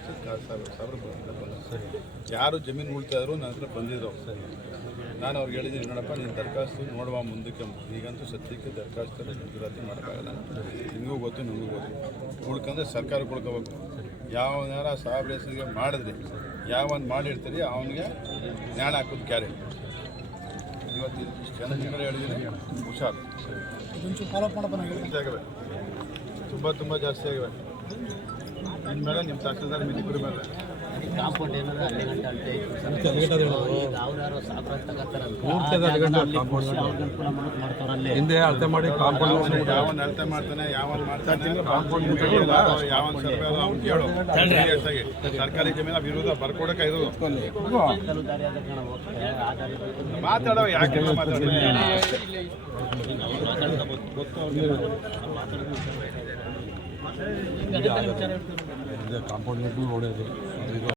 ವರ್ಷಕ್ಕೆ 6,000 ಬರ್ತಿದ್ದ ಯಾರು ಜಮೀನು ಉಳ್ತಾ ಇದ್ರು ನನ್ನ ಹತ್ರ ಬಂದಿದ್ರು. ನಾನು ಅವ್ರಿಗೆ ಹೇಳಿದ್ದೀನಿ, ನೋಡಪ್ಪ ನೀನು ದರಖಾಸ್ತು ನೋಡುವ ಮುಂದಕ್ಕೆ. ಈಗಂತೂ ಸದ್ಯಕ್ಕೆ ದರಖಾಸ್ತಲ್ಲಿ ಗುಜರಾತಿ ಮಾಡೋಕ್ಕಾಗಲ್ಲ, ನಿಮಗೂ ಗೊತ್ತು ನಿಮಗೂ ಗೊತ್ತು. ಉಳ್ಕೊಂಡ್ರೆ ಸರ್ಕಾರಕ್ಕೆ ಉಳ್ಕೋಬೇಕು. ಯಾವನಾರ ಸಾಹೇಬ್ರ ಹೆಸರಿಗೆ ಮಾಡಿದ್ರೆ ಯಾವನ್ ಮಾಡಿರ್ತೀರಿ ಅವನಿಗೆ ನ್ಯಾಣ ಹಾಕೋದು ಗ್ಯಾರಂಟಿ. ಇವತ್ತು ಇಷ್ಟು ಜನ ಹೇಳಿದ್ದೀನಿ, ಹುಷಾರು. ಆಗಿವೆ, ತುಂಬ ಜಾಸ್ತಿ ಆಗಿವೆ. ಇನ್ಮೇಲೆ ನಿಮ್ಮ ತಹಸೀಲ್ದಾರ್ ಮೀಟಿಂಗ್ ಕೊಡಬೇಕು. ಕಾಂಪೌಂಡ್ ಏನಾದ್ರೆ 12 ಗಂಟೆ ಹಿಂದೆ ಅಳತೆ ಮಾಡಿ ಕಾಂಪೌಂಡ್ ಯಾವನ್ ಅಳತೆ ಮಾಡ್ತಾನೆ, ಯಾವನ್ ಮಾಡ್ತಾನೆ, ಯಾವನ್ ಸರ್ವೆ ಅವ್ನು ಕೇಳು. ಸರ್ಕಾರಿ ಜಮೀನ ವಿರೋಧ ಬರ್ಕೊಡಕ್ಕೆ ಇದು ಮಾತಾಡೋ ಯಾಕೆ ಕಾಂಪೌಂಡ್ ನೋಡೋದು